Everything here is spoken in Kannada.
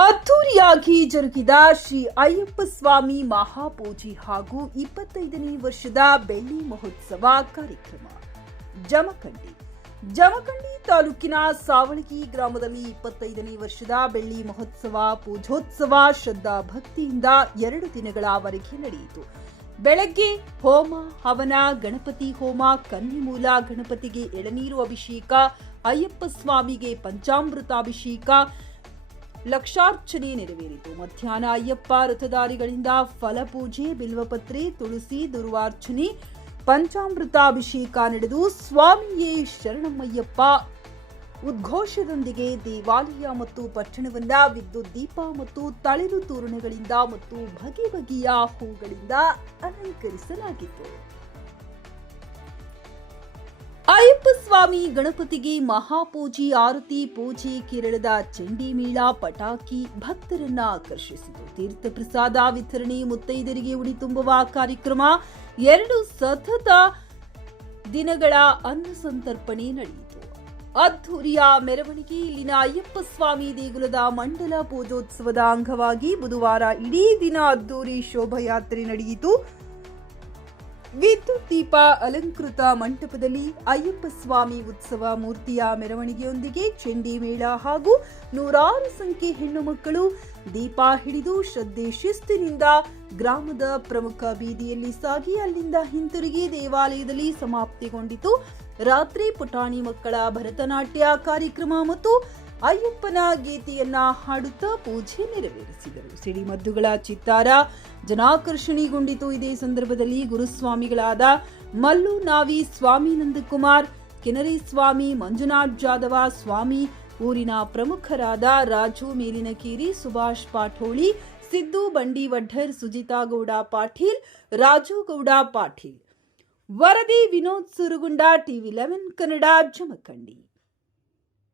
ಅದ್ದೂರಿಯಾಗಿ ಜರುಗಿದ ಶ್ರೀ ಅಯ್ಯಪ್ಪ ಸ್ವಾಮಿ ಮಹಾಪೂಜೆ ಹಾಗೂ 25ನೇ ವರ್ಷದ ಬೆಳ್ಳಿ ಮಹೋತ್ಸವ ಕಾರ್ಯಕ್ರಮ ಜಮಖಂಡಿ ತಾಲೂಕಿನ ಸಾವಳಗಿ ಗ್ರಾಮದಲ್ಲಿ 25ನೇ ವರ್ಷದ ಬೆಳ್ಳಿ ಮಹೋತ್ಸವ ಪೂಜೋತ್ಸವ ಶ್ರದ್ಧಾ ಭಕ್ತಿಯಿಂದ 2 ದಿನಗಳವರೆಗೆ ನಡೆಯಿತು. ಬೆಳಗ್ಗೆ ಹೋಮ ಹವನ, ಗಣಪತಿ ಹೋಮ, ಕನ್ನಿಮೂಲ ಗಣಪತಿಗೆ ಎಳನೀರು ಅಭಿಷೇಕ, ಅಯ್ಯಪ್ಪ ಸ್ವಾಮಿಗೆ ಪಂಚಾಮೃತಾಭಿಷೇಕ, ಲಕ್ಷಾರ್ಚನೆ ನೆರವೇರಿತು. ಮಧ್ಯಾಹ್ನ ಅಯ್ಯಪ್ಪ ರಥಧಾರಿಗಳಿಂದ ಫಲಪೂಜೆ, ಬಿಲ್ವಪತ್ರೆ, ತುಳಸಿ, ದುರ್ವಾರ್ಚನೆ, ಪಂಚಾಮೃತಾಭಿಷೇಕ ನಡೆದು ಸ್ವಾಮಿಯೇ ಶರಣಮಯ್ಯಪ್ಪ ಉದ್ಘೋಷದೊಂದಿಗೆ ದೇವಾಲಯ ಮತ್ತು ಪಟ್ಟಣವನ್ನ ವಿದ್ಯುತ್ ದೀಪ ಮತ್ತು ತಳಿರು ತೋರಣಗಳಿಂದ ಮತ್ತು ಬಗೆ ಬಗೆಯ ಹೂಗಳಿಂದ ಅಲಂಕರಿಸಲಾಗಿತ್ತು. ಅಯ್ಯಪ್ಪ ಸ್ವಾಮಿ ಗಣಪತಿಗೆ ಮಹಾಪೂಜೆ, ಆರತಿ ಪೂಜೆ, ಕೇರಳದ ಚಂಡಿ ಮೇಳ, ಪಟಾಕಿ ಭಕ್ತರನ್ನ ಆಕರ್ಷಿಸಿತು. ತೀರ್ಥ ಪ್ರಸಾದ ವಿತರಣೆ, ಮುತ್ತೈದರಿಗೆ ಉಡಿ ತುಂಬುವ ಕಾರ್ಯಕ್ರಮ, 2 ಸತತ ದಿನಗಳ ಅನ್ನ ಸಂತರ್ಪಣೆ ನಡೆಯಿತು. ಅದ್ದೂರಿಯ ಮೆರವಣಿಗೆ. ಇಲ್ಲಿನ ಅಯ್ಯಪ್ಪ ಸ್ವಾಮಿ ದೇಗುಲದ ಮಂಡಲ ಪೂಜೋತ್ಸವದ ಅಂಗವಾಗಿ ಬುಧವಾರ ಇಡೀ ದಿನ ಅದ್ದೂರಿ ಶೋಭಾಯಾತ್ರೆ ನಡೆಯಿತು. ವಿದ್ಯುತ್ ದೀಪ ಅಲಂಕೃತ ಮಂಟಪದಲ್ಲಿ ಅಯ್ಯಪ್ಪ ಸ್ವಾಮಿ ಉತ್ಸವ ಮೂರ್ತಿಯ ಮೆರವಣಿಗೆಯೊಂದಿಗೆ ಚಂಡಿ ಮೇಳ ಹಾಗೂ 100 ಸಂಖ್ಯೆ ಹೆಣ್ಣು ಮಕ್ಕಳು ದೀಪ ಹಿಡಿದು ಶ್ರದ್ಧೆ ಶಿಸ್ತಿನಿಂದ ಗ್ರಾಮದ ಪ್ರಮುಖ ಬೀದಿಯಲ್ಲಿ ಸಾಗಿ ಅಲ್ಲಿಂದ ಹಿಂತಿರುಗಿ ದೇವಾಲಯದಲ್ಲಿ ಸಮಾಪ್ತಿಗೊಂಡಿತು. ರಾತ್ರಿ ಪುಟಾಣಿ ಮಕ್ಕಳ ಭರತನಾಟ್ಯ ಕಾರ್ಯಕ್ರಮ ಮತ್ತು ಅಯ್ಯಪ್ಪನ ಗೀತೆಯನ್ನ ಹಾಡುತ್ತಾ ಪೂಜೆ ನೆರವೇರಿಸಿದರು. ಸಿಡಿಮದ್ದುಗಳ ಚಿತ್ತಾರ ಜನಾಕರ್ಷಣೆಗೊಂಡಿತು. ಇದೇ ಸಂದರ್ಭದಲ್ಲಿ ಗುರುಸ್ವಾಮಿಗಳಾದ ಮಲ್ಲು ನಾವಿ, ಸ್ವಾಮಿ ನಂದಕುಮಾರ್, ಕೆನರಿ ಸ್ವಾಮಿ, ಮಂಜುನಾಥ್ ಜಾದವ ಸ್ವಾಮಿ, ಊರಿನ ಪ್ರಮುಖರಾದ ರಾಜು ಮೇಲಿನಕೇರಿ, ಸುಭಾಷ್ ಪಾಠೋಳಿ, ಸಿದ್ದು ಬಂಡಿವಡ್ಡರ್, ಸುಜಿತಾ ಗೌಡ ಪಾಟೀಲ್, ರಾಜು ಗೌಡ ಪಾಟೀಲ್. ವರದಿ ವಿನೋದ್ ಸುರಗುಂಡ, ಟಿವಿ 11 ಕನ್ನಡ, ಜಮಖಂಡಿ.